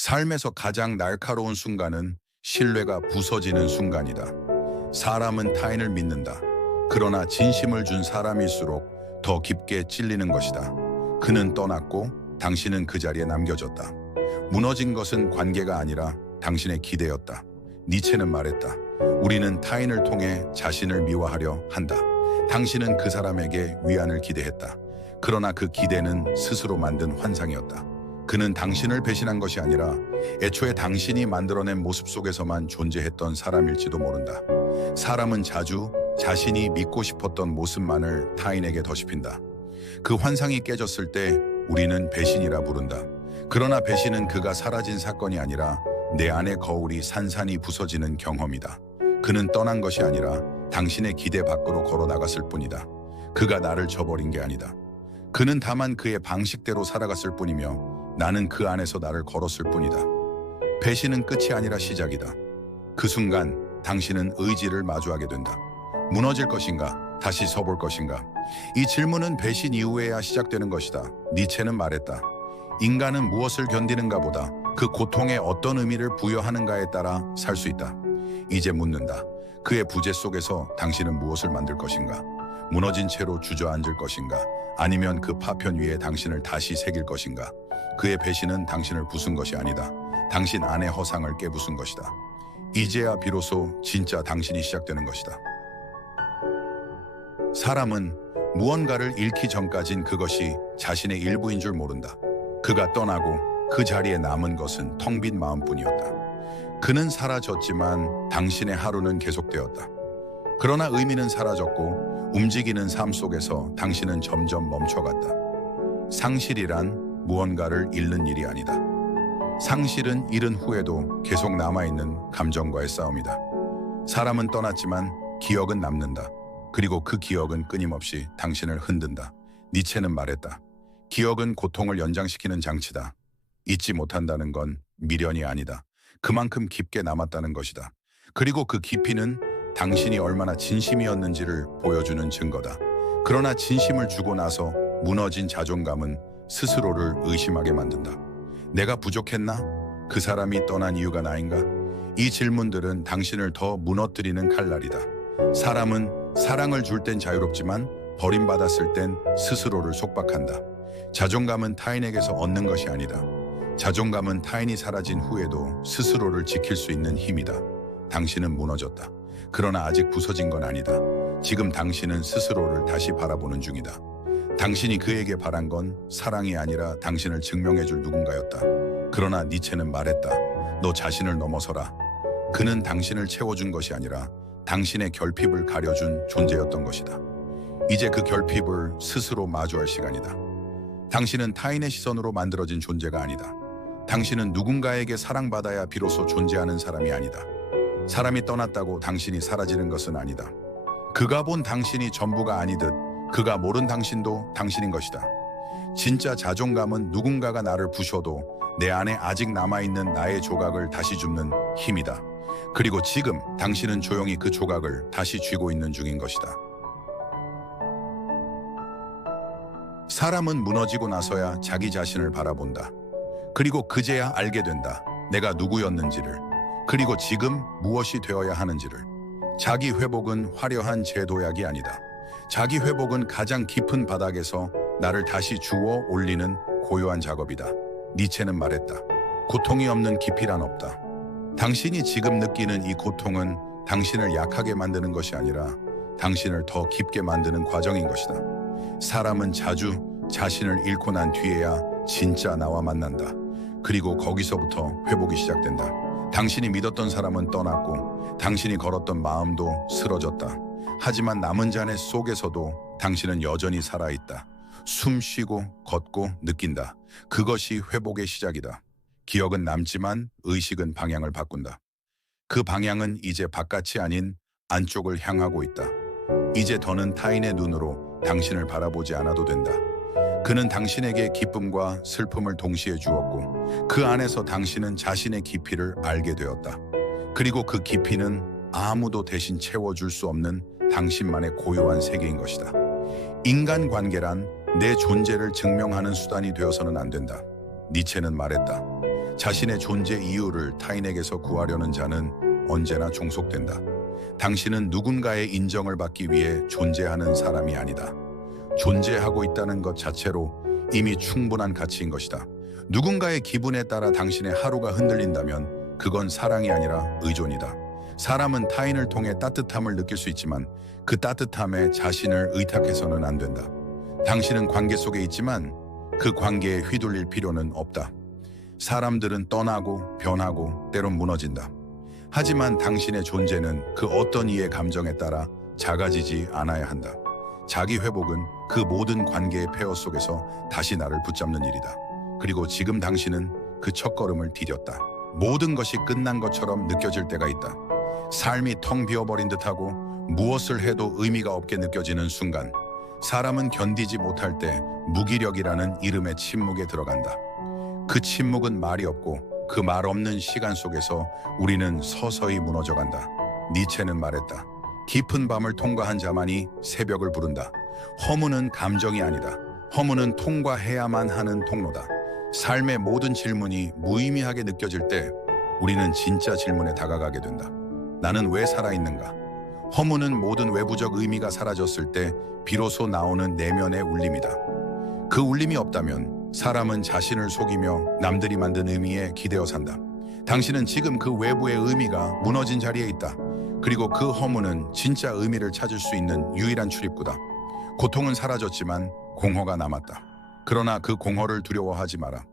삶에서 가장 날카로운 순간은 신뢰가 부서지는 순간이다. 사람은 타인을 믿는다. 그러나 진심을 준 사람일수록 더 깊게 찔리는 것이다. 그는 떠났고 당신은 그 자리에 남겨졌다. 무너진 것은 관계가 아니라 당신의 기대였다. 니체는 말했다. 우리는 타인을 통해 자신을 미화하려 한다. 당신은 그 사람에게 위안을 기대했다. 그러나 그 기대는 스스로 만든 환상이었다. 그는 당신을 배신한 것이 아니라 애초에 당신이 만들어낸 모습 속에서만 존재했던 사람일지도 모른다. 사람은 자주 자신이 믿고 싶었던 모습만을 타인에게 덧입힌다. 그 환상이 깨졌을 때 우리는 배신이라 부른다. 그러나 배신은 그가 사라진 사건이 아니라 내 안의 거울이 산산이 부서지는 경험이다. 그는 떠난 것이 아니라 당신의 기대 밖으로 걸어 나갔을 뿐이다. 그가 나를 저버린 게 아니다. 그는 다만 그의 방식대로 살아갔을 뿐이며 나는 그 안에서 나를 걸었을 뿐이다. 배신은 끝이 아니라 시작이다. 그 순간 당신은 의지를 마주하게 된다. 무너질 것인가? 다시 서볼 것인가? 이 질문은 배신 이후에야 시작되는 것이다. 니체는 말했다. 인간은 무엇을 견디는가 보다 그 고통에 어떤 의미를 부여하는가에 따라 살 수 있다. 이제 묻는다. 그의 부재 속에서 당신은 무엇을 만들 것인가? 무너진 채로 주저앉을 것인가? 아니면 그 파편 위에 당신을 다시 새길 것인가? 그의 배신은 당신을 부순 것이 아니다. 당신 안의 허상을 깨부순 것이다. 이제야 비로소 진짜 당신이 시작되는 것이다. 사람은 무언가를 잃기 전까진 그것이 자신의 일부인 줄 모른다. 그가 떠나고 그 자리에 남은 것은 텅 빈 마음뿐이었다. 그는 사라졌지만 당신의 하루는 계속되었다. 그러나 의미는 사라졌고 움직이는 삶 속에서 당신은 점점 멈춰갔다. 상실이란 무언가를 잃는 일이 아니다. 상실은 잃은 후에도 계속 남아있는 감정과의 싸움이다. 사람은 떠났지만 기억은 남는다. 그리고 그 기억은 끊임없이 당신을 흔든다. 니체는 말했다. 기억은 고통을 연장시키는 장치다. 잊지 못한다는 건 미련이 아니다. 그만큼 깊게 남았다는 것이다. 그리고 그 깊이는 당신이 얼마나 진심이었는지를 보여주는 증거다. 그러나 진심을 주고 나서 무너진 자존감은 스스로를 의심하게 만든다. 내가 부족했나? 그 사람이 떠난 이유가 나인가? 이 질문들은 당신을 더 무너뜨리는 칼날이다. 사람은 사랑을 줄 땐 자유롭지만 버림받았을 땐 스스로를 속박한다. 자존감은 타인에게서 얻는 것이 아니다. 자존감은 타인이 사라진 후에도 스스로를 지킬 수 있는 힘이다. 당신은 무너졌다. 그러나 아직 부서진 건 아니다. 지금 당신은 스스로를 다시 바라보는 중이다. 당신이 그에게 바란 건 사랑이 아니라 당신을 증명해줄 누군가였다. 그러나 니체는 말했다. 너 자신을 넘어서라. 그는 당신을 채워준 것이 아니라 당신의 결핍을 가려준 존재였던 것이다. 이제 그 결핍을 스스로 마주할 시간이다. 당신은 타인의 시선으로 만들어진 존재가 아니다. 당신은 누군가에게 사랑받아야 비로소 존재하는 사람이 아니다. 사람이 떠났다고 당신이 사라지는 것은 아니다. 그가 본 당신이 전부가 아니듯 그가 모른 당신도 당신인 것이다. 진짜 자존감은 누군가가 나를 부셔도 내 안에 아직 남아있는 나의 조각을 다시 줍는 힘이다. 그리고 지금 당신은 조용히 그 조각을 다시 쥐고 있는 중인 것이다. 사람은 무너지고 나서야 자기 자신을 바라본다. 그리고 그제야 알게 된다. 내가 누구였는지를. 그리고 지금 무엇이 되어야 하는지를. 자기 회복은 화려한 제도약이 아니다. 자기 회복은 가장 깊은 바닥에서 나를 다시 주워 올리는 고요한 작업이다. 니체는 말했다. 고통이 없는 깊이란 없다. 당신이 지금 느끼는 이 고통은 당신을 약하게 만드는 것이 아니라 당신을 더 깊게 만드는 과정인 것이다. 사람은 자주 자신을 잃고 난 뒤에야 진짜 나와 만난다. 그리고 거기서부터 회복이 시작된다. 당신이 믿었던 사람은 떠났고 당신이 걸었던 마음도 쓰러졌다. 하지만 남은 잔해 속에서도 당신은 여전히 살아있다. 숨 쉬고 걷고 느낀다. 그것이 회복의 시작이다. 기억은 남지만 의식은 방향을 바꾼다. 그 방향은 이제 바깥이 아닌 안쪽을 향하고 있다. 이제 더는 타인의 눈으로 당신을 바라보지 않아도 된다. 그는 당신에게 기쁨과 슬픔을 동시에 주었고 그 안에서 당신은 자신의 깊이를 알게 되었다. 그리고 그 깊이는 아무도 대신 채워줄 수 없는 당신만의 고요한 세계인 것이다. 인간관계란 내 존재를 증명하는 수단이 되어서는 안 된다. 니체는 말했다. 자신의 존재 이유를 타인에게서 구하려는 자는 언제나 종속된다. 당신은 누군가의 인정을 받기 위해 존재하는 사람이 아니다. 존재하고 있다는 것 자체로 이미 충분한 가치인 것이다. 누군가의 기분에 따라 당신의 하루가 흔들린다면 그건 사랑이 아니라 의존이다. 사람은 타인을 통해 따뜻함을 느낄 수 있지만 그 따뜻함에 자신을 의탁해서는 안 된다. 당신은 관계 속에 있지만 그 관계에 휘둘릴 필요는 없다. 사람들은 떠나고 변하고 때론 무너진다. 하지만 당신의 존재는 그 어떤 이의 감정에 따라 작아지지 않아야 한다. 자기 회복은 그 모든 관계의 폐허 속에서 다시 나를 붙잡는 일이다. 그리고 지금 당신은 그 첫걸음을 디뎠다. 모든 것이 끝난 것처럼 느껴질 때가 있다. 삶이 텅 비어버린 듯하고 무엇을 해도 의미가 없게 느껴지는 순간, 사람은 견디지 못할 때 무기력이라는 이름의 침묵에 들어간다. 그 침묵은 말이 없고 그 말 없는 시간 속에서 우리는 서서히 무너져간다. 니체는 말했다. 깊은 밤을 통과한 자만이 새벽을 부른다. 허무는 감정이 아니다. 허무는 통과해야만 하는 통로다. 삶의 모든 질문이 무의미하게 느껴질 때 우리는 진짜 질문에 다가가게 된다. 나는 왜 살아있는가? 허무는 모든 외부적 의미가 사라졌을 때 비로소 나오는 내면의 울림이다. 그 울림이 없다면 사람은 자신을 속이며 남들이 만든 의미에 기대어 산다. 당신은 지금 그 외부의 의미가 무너진 자리에 있다. 그리고 그 허무는 진짜 의미를 찾을 수 있는 유일한 출입구다. 고통은 사라졌지만 공허가 남았다. 그러나 그 공허를 두려워하지 마라.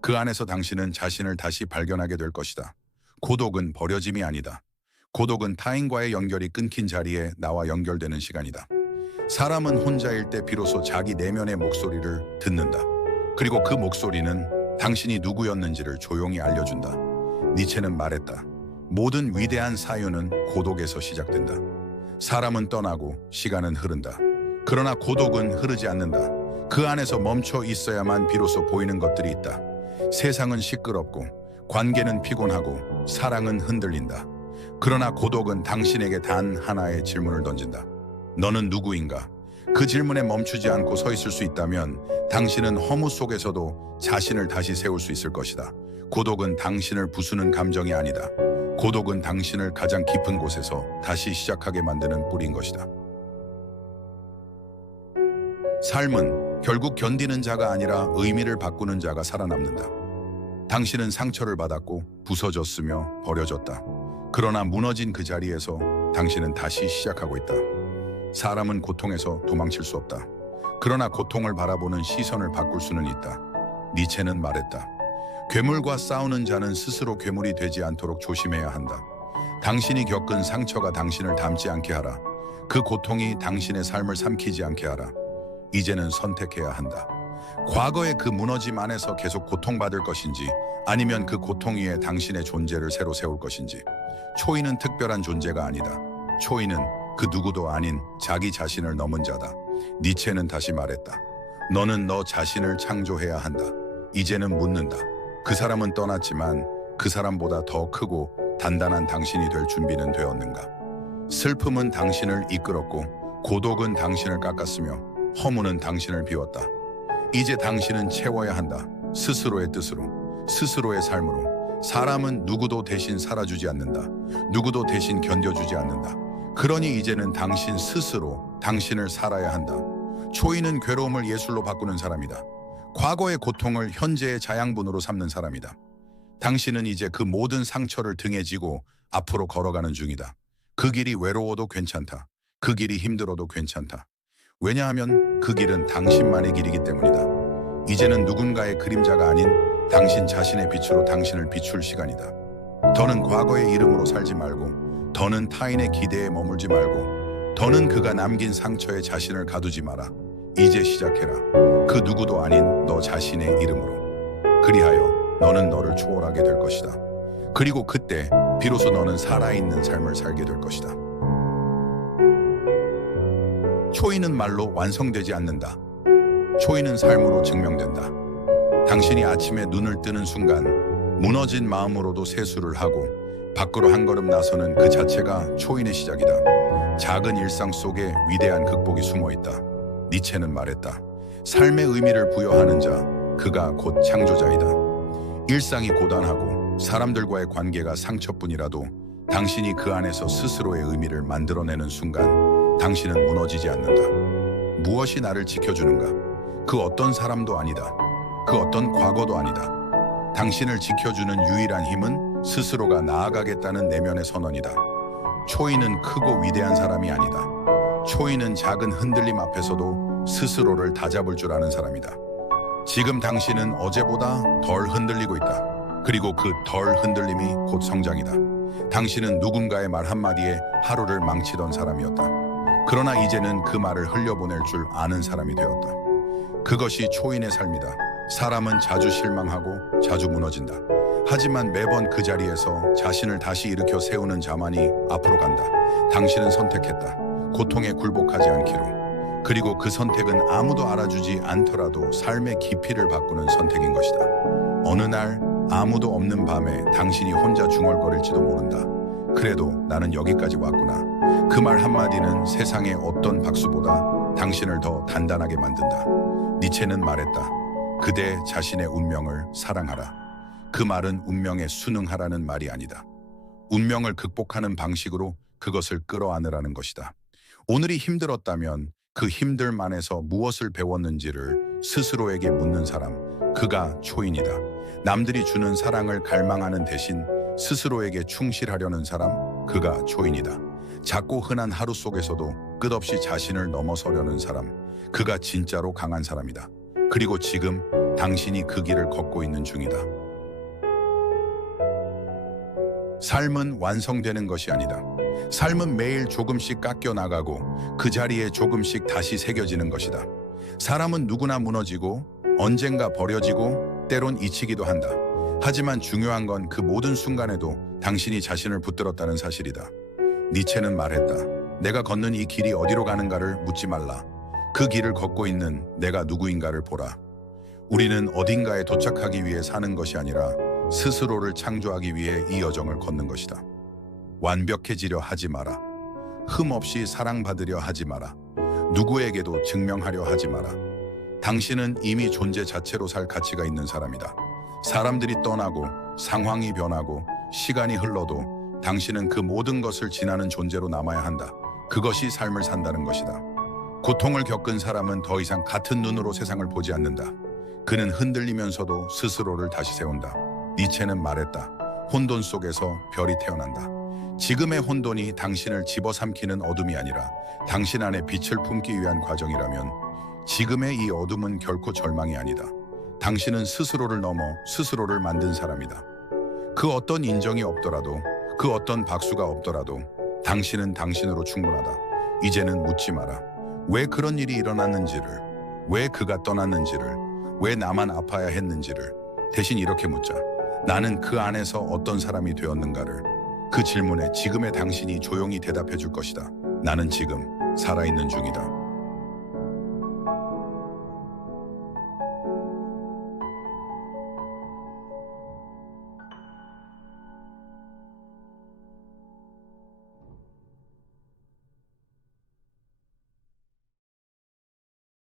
그 안에서 당신은 자신을 다시 발견하게 될 것이다. 고독은 버려짐이 아니다. 고독은 타인과의 연결이 끊긴 자리에 나와 연결되는 시간이다. 사람은 혼자일 때 비로소 자기 내면의 목소리를 듣는다. 그리고 그 목소리는 당신이 누구였는지를 조용히 알려준다. 니체는 말했다. 모든 위대한 사유는 고독에서 시작된다. 사람은 떠나고 시간은 흐른다. 그러나 고독은 흐르지 않는다. 그 안에서 멈춰 있어야만 비로소 보이는 것들이 있다. 세상은 시끄럽고 관계는 피곤하고 사랑은 흔들린다. 그러나 고독은 당신에게 단 하나의 질문을 던진다. 너는 누구인가? 그 질문에 멈추지 않고 서 있을 수 있다면 당신은 허무 속에서도 자신을 다시 세울 수 있을 것이다. 고독은 당신을 부수는 감정이 아니다. 고독은 당신을 가장 깊은 곳에서 다시 시작하게 만드는 뿌리인 것이다. 삶은 결국 견디는 자가 아니라 의미를 바꾸는 자가 살아남는다. 당신은 상처를 받았고 부서졌으며 버려졌다. 그러나 무너진 그 자리에서 당신은 다시 시작하고 있다. 사람은 고통에서 도망칠 수 없다. 그러나 고통을 바라보는 시선을 바꿀 수는 있다. 니체는 말했다. 괴물과 싸우는 자는 스스로 괴물이 되지 않도록 조심해야 한다. 당신이 겪은 상처가 당신을 닮지 않게 하라. 그 고통이 당신의 삶을 삼키지 않게 하라. 이제는 선택해야 한다. 과거의 그 무너짐 안에서 계속 고통받을 것인지 아니면 그 고통 위에 당신의 존재를 새로 세울 것인지. 초인은 특별한 존재가 아니다. 초인은 그 누구도 아닌 자기 자신을 넘은 자다. 니체는 다시 말했다. 너는 너 자신을 창조해야 한다. 이제는 묻는다. 그 사람은 떠났지만 그 사람보다 더 크고 단단한 당신이 될 준비는 되었는가? 슬픔은 당신을 이끌었고 고독은 당신을 깎았으며 허무는 당신을 비웠다. 이제 당신은 채워야 한다. 스스로의 뜻으로, 스스로의 삶으로. 사람은 누구도 대신 살아주지 않는다. 누구도 대신 견뎌주지 않는다. 그러니 이제는 당신 스스로 당신을 살아야 한다. 초인은 괴로움을 예술로 바꾸는 사람이다. 과거의 고통을 현재의 자양분으로 삼는 사람이다. 당신은 이제 그 모든 상처를 등에 지고 앞으로 걸어가는 중이다. 그 길이 외로워도 괜찮다. 그 길이 힘들어도 괜찮다. 왜냐하면 그 길은 당신만의 길이기 때문이다. 이제는 누군가의 그림자가 아닌 당신 자신의 빛으로 당신을 비출 시간이다. 더는 과거의 이름으로 살지 말고, 더는 타인의 기대에 머물지 말고, 더는 그가 남긴 상처에 자신을 가두지 마라. 이제 시작해라. 그 누구도 아닌 너 자신의 이름으로. 그리하여 너는 너를 초월하게 될 것이다. 그리고 그때 비로소 너는 살아있는 삶을 살게 될 것이다. 초인은 말로 완성되지 않는다. 초인은 삶으로 증명된다. 당신이 아침에 눈을 뜨는 순간 무너진 마음으로도 세수를 하고 밖으로 한 걸음 나서는 그 자체가 초인의 시작이다. 작은 일상 속에 위대한 극복이 숨어있다. 니체는 말했다. 삶의 의미를 부여하는 자, 그가 곧 창조자이다. 일상이 고단하고 사람들과의 관계가 상처뿐이라도 당신이 그 안에서 스스로의 의미를 만들어내는 순간 당신은 무너지지 않는다. 무엇이 나를 지켜주는가? 그 어떤 사람도 아니다. 그 어떤 과거도 아니다. 당신을 지켜주는 유일한 힘은 스스로가 나아가겠다는 내면의 선언이다. 초인은 크고 위대한 사람이 아니다. 초인은 작은 흔들림 앞에서도 스스로를 다잡을 줄 아는 사람이다. 지금 당신은 어제보다 덜 흔들리고 있다. 그리고 그 덜 흔들림이 곧 성장이다. 당신은 누군가의 말 한마디에 하루를 망치던 사람이었다. 그러나 이제는 그 말을 흘려보낼 줄 아는 사람이 되었다. 그것이 초인의 삶이다. 사람은 자주 실망하고 자주 무너진다. 하지만 매번 그 자리에서 자신을 다시 일으켜 세우는 자만이 앞으로 간다. 당신은 선택했다. 고통에 굴복하지 않기로. 그리고 그 선택은 아무도 알아주지 않더라도 삶의 깊이를 바꾸는 선택인 것이다. 어느 날 아무도 없는 밤에 당신이 혼자 중얼거릴지도 모른다. 그래도 나는 여기까지 왔구나. 그 말 한마디는 세상의 어떤 박수보다 당신을 더 단단하게 만든다. 니체는 말했다. 그대 자신의 운명을 사랑하라. 그 말은 운명에 순응하라는 말이 아니다. 운명을 극복하는 방식으로 그것을 끌어안으라는 것이다. 오늘이 힘들었다면 그 힘들만에서 무엇을 배웠는지를 스스로에게 묻는 사람, 그가 초인이다. 남들이 주는 사랑을 갈망하는 대신 스스로에게 충실하려는 사람, 그가 초인이다. 작고 흔한 하루 속에서도 끝없이 자신을 넘어서려는 사람, 그가 진짜로 강한 사람이다. 그리고 지금 당신이 그 길을 걷고 있는 중이다. 삶은 완성되는 것이 아니다. 삶은 매일 조금씩 깎여 나가고 그 자리에 조금씩 다시 새겨지는 것이다. 사람은 누구나 무너지고 언젠가 버려지고 때론 잊히기도 한다. 하지만 중요한 건 그 모든 순간에도 당신이 자신을 붙들었다는 사실이다. 니체는 말했다. 내가 걷는 이 길이 어디로 가는가를 묻지 말라. 그 길을 걷고 있는 내가 누구인가를 보라. 우리는 어딘가에 도착하기 위해 사는 것이 아니라 스스로를 창조하기 위해 이 여정을 걷는 것이다. 완벽해지려 하지 마라. 흠없이 사랑받으려 하지 마라. 누구에게도 증명하려 하지 마라. 당신은 이미 존재 자체로 살 가치가 있는 사람이다. 사람들이 떠나고 상황이 변하고 시간이 흘러도 당신은 그 모든 것을 지나는 존재로 남아야 한다. 그것이 삶을 산다는 것이다. 고통을 겪은 사람은 더 이상 같은 눈으로 세상을 보지 않는다. 그는 흔들리면서도 스스로를 다시 세운다. 니체는 말했다. 혼돈 속에서 별이 태어난다. 지금의 혼돈이 당신을 집어삼키는 어둠이 아니라 당신 안에 빛을 품기 위한 과정이라면 지금의 이 어둠은 결코 절망이 아니다. 당신은 스스로를 넘어 스스로를 만든 사람이다. 그 어떤 인정이 없더라도, 그 어떤 박수가 없더라도 당신은 당신으로 충분하다. 이제는 묻지 마라. 왜 그런 일이 일어났는지를, 왜 그가 떠났는지를, 왜 나만 아파야 했는지를. 대신 이렇게 묻자. 나는 그 안에서 어떤 사람이 되었는가를. 그 질문에 지금의 당신이 조용히 대답해 줄 것이다. 나는 지금 살아있는 중이다.